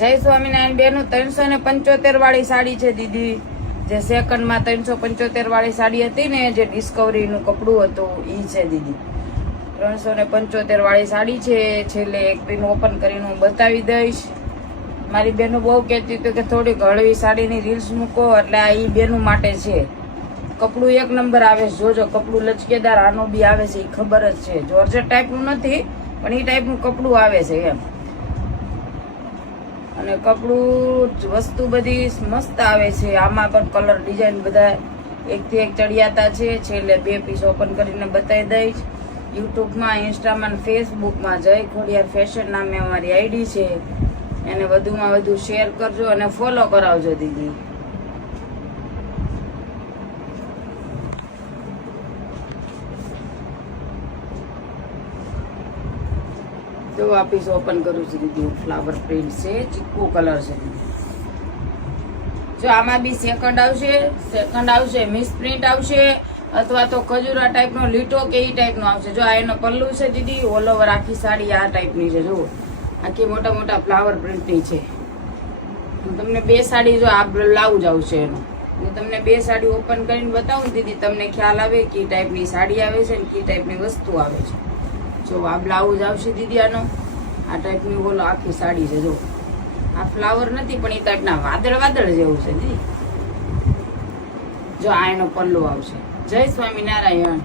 જય સ્વામિનારાયણ બેનું 375 વાળી સાડી છે દીદી, જે સેકન્ડમાં 375 વાળી સાડી હતી ને, જે ડિસ્કવરીનું કપડું હતું ઈ છે દીદી. 375 વાળી સાડી છે. છેલ્લે એક પિન ઓપન કરીને હું બતાવી દઈશ. મારી બેનો બહુ કહેતી હતી કે થોડી હળવી સાડીની રીલ્સ મૂકો, એટલે આ ઈ બેનું માટે છે. કપડું એક નંબર આવે છે, જોજો કપડું લચકેદાર આનો બી આવે છે, એ ખબર જ છે. જોર્જેટ ટાઈપનું નથી પણ એ ટાઈપનું કપડું આવે છે એમ. અને કપડું વસ્તુ બધી મસ્ત આવે છે. આમાં પણ કલર ડિઝાઇન બધા એકથી એક ચડિયાતા છે. છેલ્લે 2 પીસ ઓપન કરીને બતાવી દઈશ. યુટ્યુબમાં, ઇન્સ્ટામાં, ફેસબુકમાં જય ખોડિયાર ફેશન નામે અમારી આઈડી છે. એને વધુમાં વધુ શેર કરજો અને ફોલો કરાવજો દીદી. તો આ પીસ ઓપન કરું છું દીદી. ફ્લાવર પ્રિન્ટ છે, ચીકુ કલર છે. જો આમાં બી સેકન્ડ આવશે, મિસ પ્રિન્ટ આવશે, અથવા તો ખજૂરા ટાઈપનો લીટો કે એ ટાઈપનો આવશે. જો આ એનો પલ્લુ છે દીદી, ઓલ ઓવર આખી સાડી આ ટાઈપની છે. જુઓ આખી મોટા મોટા ફ્લાવર પ્રિન્ટની છે. તમને 2 સાડી જો આ બ્લાઉઝ આવશે એનો. હું તમને 2 સાડી ઓપન કરીને બતાવું દીદી, તમને ખ્યાલ આવે કે ટાઈપની સાડી આવે છે ને કે ટાઈપની વસ્તુ આવે છે. જો આ બ્લાઉઝ આવશે દીદી આનો, આ ટાઈપની ઓલો આખી સાડી છે. જો આ ફ્લાવર નથી પણ એ ટાઈપના વાદળ જેવું છે દીદી. જો આ એનો પલ્લો આવશે. જય સ્વામિનારાયણ.